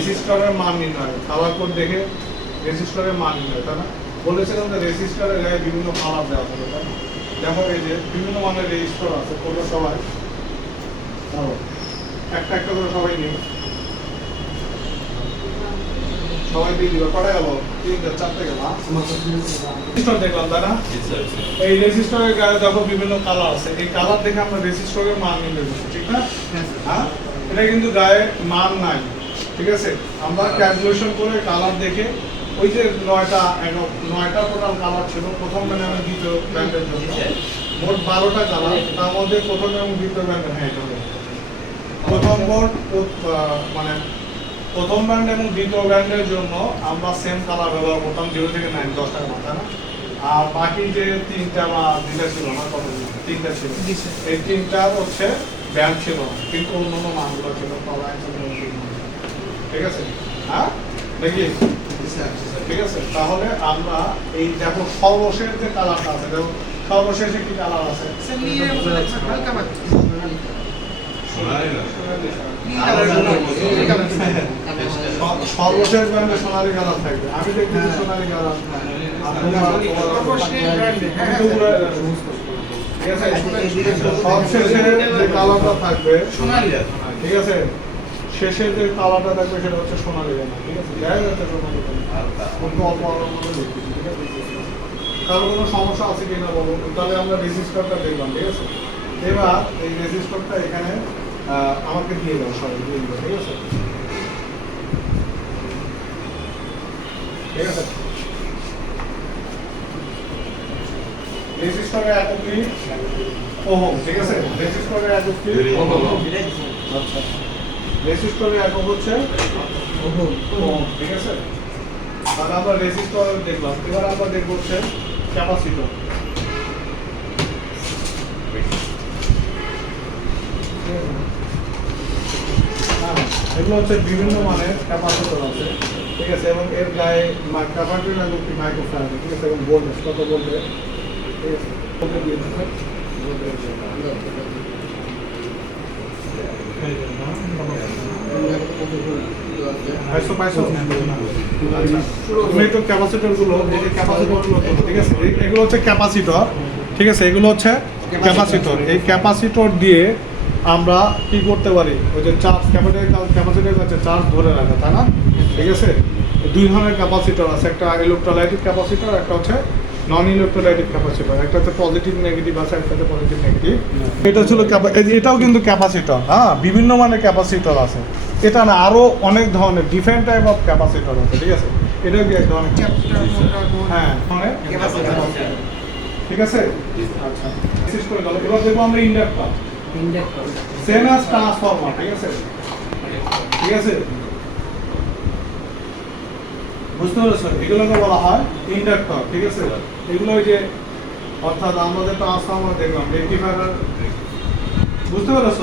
রেজিস্টারের মান নির্ণয় কালার কোড দেখে রেজিস্টারের মান নির্ণয় তাই না? বলেছিলাম যে রেজিস্টারের গায়ে বিভিন্ন কালার দেওয়া থাকে তাই না? দেখো এই যে বিভিন্ন মানের রেজিস্টার আছে কোনো সবাই একটা একটা করে সবাই নিও। সবাই দিয়ে দিবে কটা গেল? তিনটে চারটে গেল রেজিস্টার দেখলাম তাই না? এই রেজিস্টারের গায়ে দেখো বিভিন্ন কালার আছে। এই কালার দেখে আমরা রেজিস্টারের মান নির্ণয় করছি ঠিক না? হ্যাঁ এটা কিন্তু গায়ে মান নাই। ঠিক আছে? আমরা ক্যালকুলেশন করে কালার দেখে ওই যে নয়টা নয়টা টোটাল কালার ছিল প্রথম ব্যান্ড এবং দ্বিতীয় ব্যান্ডের জন্য। মোট বারোটা কালার তার মধ্যে প্রথম এবং দ্বিতীয় ব্যান্ডের হ্যাঁ এটা প্রথম বোর্ড মানে প্রথম ব্যান্ড এবং দ্বিতীয় ব্যান্ডের জন্য আমরা সেম কালার ব্যবহার করতাম জিরো থেকে নাইন দশ টাকা মাথা না? আর বাকি যে তিনটা বা দুইটা ছিল না কত তিনটা ছিল। এই তিনটা হচ্ছে ব্যান্ড ছিল কিন্তু অন্য অন্য মানগুলো ছিল দিলাম। ঠিক আছে? হ্যাঁ? দেখি ঠিক আছে? তাহলে আমরা এই দেখো সর্বশেষ যে কালারটা আছে দেখো সর্বশেষে কি কালার আছে? সর্বশেষ ব্র্যান্ডে সোনালী কালার থাকবে। আমি দেখতেছি সোনালী কালার ঠিক আছে? সবশেষে যে কালারটা থাকবে ঠিক আছে? শেষে যে কালারটা থাকবে সেটা হচ্ছে কালার ঠিক আছে? দেখা যাচ্ছে সোনালী কালার অল্প অল্প আলোর মধ্যে দেখতেছি ঠিক আছে? কারও কোনো সমস্যা আছে কিনা বলুন? তাহলে আমরা রেজিস্টারটা দেখলাম ঠিক আছে? এবার এই রেজিস্টারটা এখানে আমাকে দিয়ে দাও সবাই দিয়ে দিও ঠিক আছে? ঠিক আছে? ওহম ঠিক কি? আচ্ছা। রেজিস্টারের একক হচ্ছে? ঠিক আছে? তাহলে আমরা রেজিস্টার দেখলাম। এবার আমরা দেখব হচ্ছে ক্যাপাসিটর। এগুলো হচ্ছে বিভিন্ন মানের ক্যাপাসিটর আছে ঠিক আছে? এবং এর গায়ে ক্যাপাসিটর এবং একটি মাইক্রোফোন আছে ঠিক আছে? এবং ভোল্টেজ কত ভোল্টেজ ঠিক আছে ভোল্টেজ দিয়ে দিচ্ছে পাইছো পাইছো তুমি একটু ক্যাপাসিটরগুলো এই যে ক্যাপাসিটরগুলো দেখো, ঠিক আছে এই- এগুলো হচ্ছে ক্যাপাসিটর, ঠিক আছে? এগুলো হচ্ছে ক্যাপাসিটর। এই ক্যাপাসিটর দিয়ে আমরা কি করতে পারি? ওই যে চার্জ, ক্যাপাসিটর ক্যাপাসিটর কাছে চার্জ ধরে রাখা, তাই না? ঠিক আছে? দুই ধরনের ক্যাপাসিটর আছে, একটা ইলেকট্রোলাইটিক ক্যাপাসিটর, একটা হচ্ছে নন ইলেকট্রোলাইটিক ক্যাপাসিটর একটা হচ্ছে পজিটিভ নেগেটিভ আছে একটা হচ্ছে পজিটিভ নেগেটিভ এটা ছিল এটাও কিন্তু ক্যাপাসিটর হ্যাঁ বিভিন্ন মানের ক্যাপাসিটর আছে। এটা না আরও অনেক ধরনের ডিফারেন্ট টাইপ অফ ক্যাপাসিটর আছে ঠিক আছে? এটাও কি এক ধরনের হ্যাঁ ঠিক আছে? আচ্ছা। বিশেষ করে তাহলে এবার দেখব আমরা ইন্ডাক্টর সেম অ্যাজ ট্রান্সফরমার ঠিক আছে? ঠিক আছে? বুঝতে পেরেছ? এগুলোকে বলা হয় ইন্ডাক্টর ঠিক আছে? এগুলো ওই যে অর্থাৎ আমাদের তো যে আমরা দেখলাম রেক্টিফায়ার বুঝতে পেরেছ?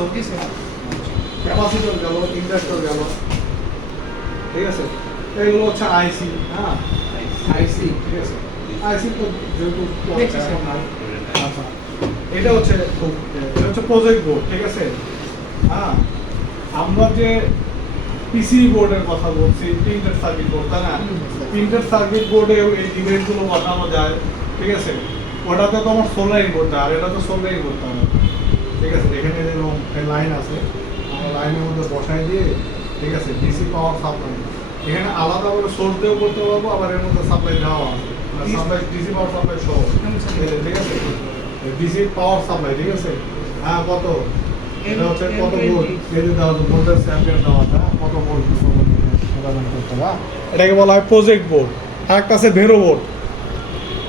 ক্যাপাসিটর গেল ইন্ডাক্টর গেল। ঠিক আছে? এগুলো হচ্ছে আইসি হ্যাঁ? আইসি ঠিক আছে? আইসি তো যেহেতু। আচ্ছা এটা হচ্ছে এটা হচ্ছে প্রজেক্ট বোর্ড ঠিক আছে? হ্যাঁ? আমরা যে পিসি বোর্ডের কথা বলছি প্রিন্টেড সার্কিট বোর্ড তাই না? হুম। প্রিন্টেড সার্কিট বোর্ডে এই ডিভাইসগুলো বসানো যায়। ঠিক আছে? ওটাতে তো আমার সোলারই করতে হয় আর এটা তো সোলারই করতে হবে। ঠিক আছে? এখানে যেরকম লাইন আছে আমরা লাইনের মধ্যে বসাই দিয়ে ঠিক আছে? ডিসি পাওয়ার সাপ্লাই এখানে আলাদা করে সোর্স দিয়েও করতে পারব আবার এর মধ্যে সাপ্লাই দেওয়া সাপ্লাই ডিসি পাওয়ার সাপ্লাই সহ। ঠিক আছে? ডিসি পাওয়ার সাপ্লাই ঠিক আছে? হ্যাঁ কত? এটা হচ্ছে কত ভোল্ট যে দেওয়া অ্যাম্পিয়ার দেওয়া হ্যাঁ, কত ভোল্ট করতে হবে? এটাকে বলা হয় প্রজেক্ট বোর্ড আর একটা আছে ভেরো বোর্ড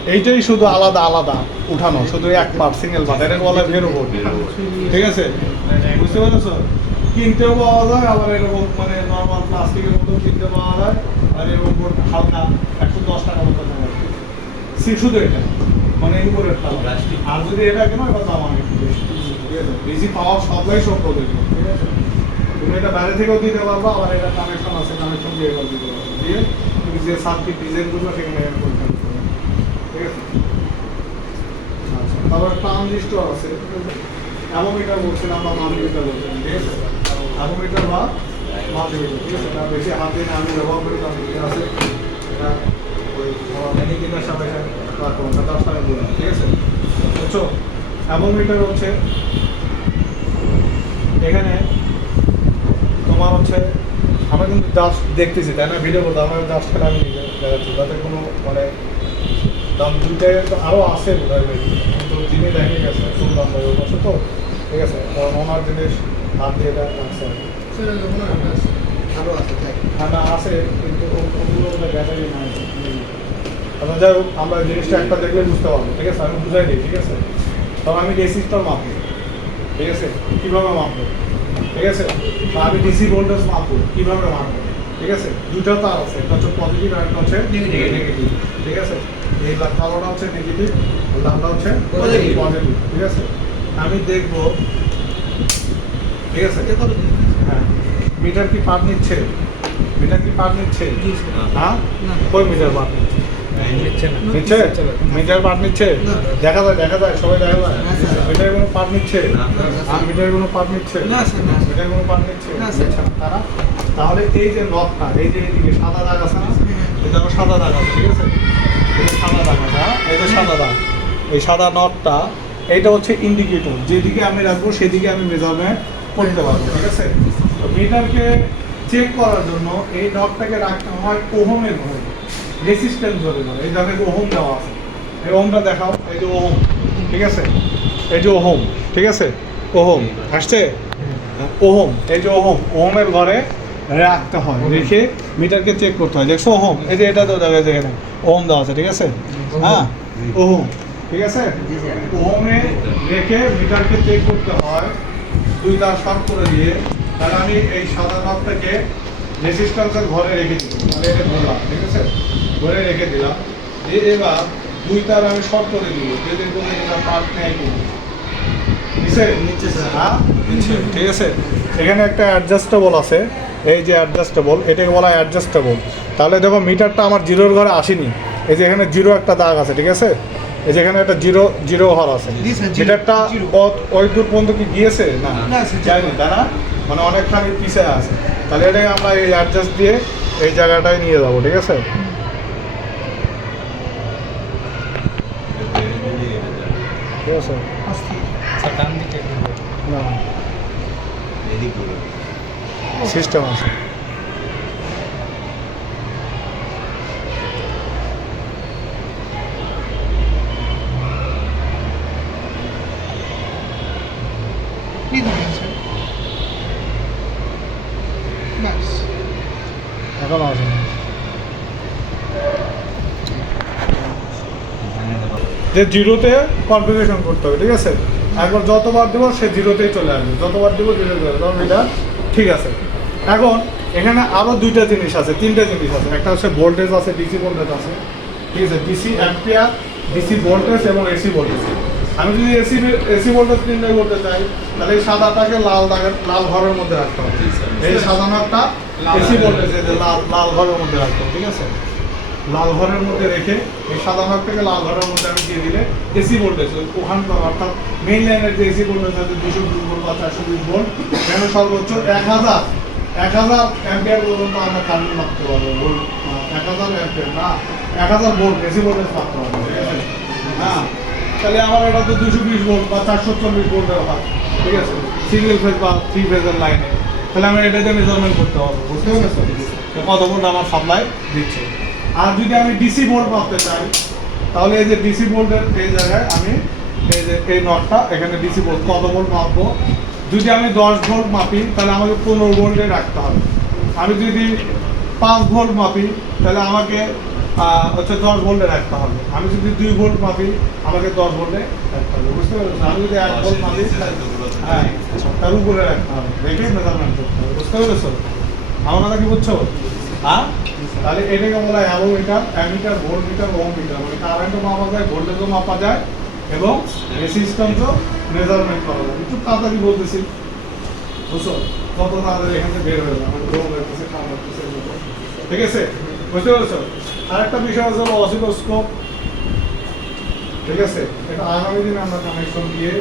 এইটাই শুধু আলাদা আলাদা উঠানো শুধু এক পার্ট সিঙ্গেল পার্ট এটাকে বলা ভেরো ঠিক আছে? বুঝতে পেরেছ? কিনতেও পাওয়া যায় আবার এরকম মানে নর্মাল প্লাস্টিকের মতো কিনতে পাওয়া যায় আর এরকম বোর্ড হালকা একশো দশ টাকা মতো শুধু এটা মানে উপরের আর যদি এটা কেন এটা দাম অনেক বেশি। ঠিক আছে? বেশি পাওয়ার সবলাই সব প্রজেক্ট ঠিক আছে? তুমি এটা বাইরে থেকেও দিতে পারব আবার এটা কানেকশন আছে কানেকশন দিয়ে দিতে পারব। দিয়ে তুমি যে সার্কিট ডিজাইনগুলো সেখানে add করতে পারবে ঠিক আছে আচ্ছা তারপর ট্রানজিস্টর আছে। অ্যামোমিটার বলছিলাম বা মানোমিটার বলছিলাম ঠিক আছে? অ্যামোমিটার বা মাল্টিমিটার ঠিক আছে? এটা বেশি হাত না আমি ব্যবহার করি কারণ এটা আছে এটা ওই মেডিকেলের সাথে রাখব না দশ টাকা বললাম ঠিক আছে? বুঝছ? অ্যাবোমিটার হচ্ছে, এখানে তোমার হচ্ছে, আমরা কিন্তু জাস্ট দেখতেছি, তাই না? ভিডিও করতে আমার জাস্ট খেলা আমি দেখাচ্ছি যাতে কোনো মানে দাম দুইটাই তো আরও আছে বোধ হয় যিনি দেখে গেছে শুনলাম ভাই পাশে তো ঠিক আছে? কারণ ওনার জিনিস হাত দিয়ে এটা আছে আর কি। আরও আছে না আছে কিন্তু ওগুলো ব্যাটারি নাই। আচ্ছা যাই হোক আমরা জিনিসটা একটা দেখলে বুঝতে পারব ঠিক আছে? আমি বুঝাই দিই ঠিক আছে? তখন আমি রেসিস্টার মাপবো ঠিক আছে? কীভাবে মাপবো ঠিক আছে? বা আমি ডিসি ভোল্টেজ মাপবো কীভাবে মাপবো ঠিক আছে? দুটো তার আছে একটা হচ্ছে পজিটিভ আর একটা হচ্ছে. নেগেটিভ ঠিক আছে? এই কালোটা হচ্ছে নেগেটিভ লালটা হচ্ছে পজিটিভ ঠিক আছে? আমি দেখব ঠিক আছে? হ্যাঁ মিটার কি পার নিচ্ছে? মিটার কি পার নিচ্ছে? হ্যাঁ। কই মিটার পার নিচ্ছে? নিচ্ছে মিটার পার নিচ্ছে? দেখা যায় দেখা যায় সবাই দেখা যায়। মিটার কোনো পার নিচ্ছে? আর মিটার কোনো পার নিচ্ছে। মিটার কোনো পার নিচ্ছে। তারা তাহলে এই যে নটটা এই যে এইদিকে সাদা দাগ আছে না? হ্যাঁ। এটা সাদা দাগ আছে ঠিক আছে? সাদা দাগ আছে হ্যাঁ? এই যে সাদা দাগ, এই সাদা নটটা এইটা হচ্ছে ইন্ডিকেটর যেদিকে আমি রাখব, সেদিকে আমি মেজারমেন্ট করতে পারব, ঠিক আছে? তো মিটারকে চেক করার জন্য এই নটটাকে রাখতে হয় ওহমের ঘরে রেসিস্ট্যান্স ধরে ধরে এই জায়গায় ওহম দেওয়া আছে, এই ওহমটা দেখাও, এই যে ওহম, ঠিক আছে? এই যে ওহম, ঠিক আছে? ওহম, আসছে? ওহম, এই যে ওহম, ওহমের ঘরে রাখতে হয়, রেখে মিটারকে চেক করতে হয়। দেখছ ওহম? এই যে এটা তো দেখা যাচ্ছে এখানে। ওহম দেওয়া আছে ঠিক আছে? হ্যাঁ? ওহম ঠিক আছে? ওহমে রেখে মিটারকে চেক করতে হয় দুই তার শর্ট করে দিয়ে। তাহলে আমি এই সাদা নটটাকে রেসিস্ট্যান্সের ঘরে রেখে দিলাম। মানে এটা ধরলাম ঠিক আছে? ঘরে রেখে দিলাম। দিয়ে এবার দুই তার আমি শর্ট করে দিব যদি কোনো এটা পার্ট নেয় কি নিচে? নিচে স্যার। হ্যাঁ? ঠিক আছে? এখানে একটা অ্যাডজাস্টেবল আছে। এই যে অ্যাডজাস্টেবল এটাকে বলা হয় অ্যাডজাস্টেবল তাহলে দেখো মিটারটা আমার জিরোর ঘরে আসেনি। এই যে এখানে জিরো একটা দাগ আছে ঠিক আছে? এই যে এখানে একটা জিরো জিরো ঘর আছে। মিটারটা। ওই দূর পর্যন্ত কি গিয়েছে? না না, যায়নি তাই না? মানে অনেকখানি পিছিয়ে আছে। তাহলে এটাকে আমরা এই অ্যাডজাস্ট দিয়ে এই জায়গাটায় নিয়ে যাব ঠিক আছে? ঠিক আছে? আচ্ছা, না। সিস্টেম আছে। এখন যে জিরোতে কনফিগারেশন করতে হবে ঠিক আছে? একবার যতবার দেবো সে জিরোতেই চলে আসবে। যতবার দেবো জিরো চলে আসবে। তখন এটা ঠিক আছে। এখন এখানে আরও দুইটা জিনিস আছে তিনটা জিনিস আছে। একটা হচ্ছে ভোল্টেজ আছে ডিসি ভোল্টেজ আছে। ঠিক আছে ডিসি অ্যাম্পিয়ার ডিসি ভোল্টেজ এবং এসি ভোল্টেজ আমি যদি এসি এসি ভোল্টেজ নির্ণয় করতে চাই তাহলে এই সাদাটাকে লাল দাগের লাল ঘরের মধ্যে রাখতে হবে। এই সাদা নটটা এসি ভোল্টেজ লাল লাল ঘরের মধ্যে রাখতে হবে ঠিক আছে? লাল ঘরের মধ্যে রেখে এই সাদা থেকে লাল ঘরের মধ্যে আমি দিয়ে দিলে এসি ভোল্টেজ ওখানকার অর্থাৎ মেইন লাইনের যে এসি ভোল্টেজ আছে দুশো বিশ ভোল্ট বা চারশো বিশ ভোল্ট এখানে সর্বোচ্চ এক হাজার এক হাজার অ্যাম্পিয়ার পর্যন্ত আমরা কারেন্ট মাপতে পারব, ভোল্ট এক হাজার অ্যাম্পিয়ার না, এক হাজার ভোল্ট এসি ভোল্টেজ মাপতে পারব, ঠিক আছে? হ্যাঁ তাহলে আমার এটা তো দুশো বিশ ভোল্ট বা চারশো চল্লিশ ভোল্টের হয় ঠিক আছে? সিঙ্গেল ফেজ বা থ্রি ফেজের লাইনে তাহলে আমি এটাতে মেজারমেন্ট করতে পারব বুঝতে পেরেছ? কত ভোল্ট আমার সাপ্লাই দিচ্ছে। আর যদি আমি ডিসি ভোল্ট মাপতে চাই, তাহলে এই যে ডিসি ভোল্টের এই জায়গায় আমি এই যে, এই নটটা এখানে ডিসি ভোল্ট, কত ভোল্ট মাপবো? যদি আমি দশ ভোল্ট মাপি তাহলে আমাকে পনেরো ভোল্টে রাখতে হবে। আমি যদি পাঁচ ভোল্ট মাপি তাহলে আমাকে হচ্ছে দশ ভোল্টে রাখতে হবে। আমি যদি দুই ভোল্ট মাপি আমাকে দশ ভোল্টে রাখতে হবে। বুঝতে পেরেছ আমি যদি এক ভোল্ট মাপি হ্যাঁ তার উপরে রাখতে হবে। রেখে মেজারমেন্ট করতে হবে। বুঝতে পেরেছ আমার কথা কি বুঝছ? হ্যাঁ তাহলে এটাকে বলা হয় ammeter ammeter volt meter ohm meter মানে কারেন্টও মাপা যায় ভোল্টেজও মাপা যায় এবং রেসিস্ট্যান্সও মেজারমেন্ট করা যাবে একটু তাড়াতাড়ি বলতেছি। বুঝছ? কত তাড়াতাড়ি এখান থেকে বের হয়ে যাবে? ঠিক আছে? বুঝতে পেরেছ? আরেকটা বিষয় হচ্ছে অসিলোস্কোপ ঠিক আছে? এটা আগামী দিনে আমরা কানেকশন দিয়ে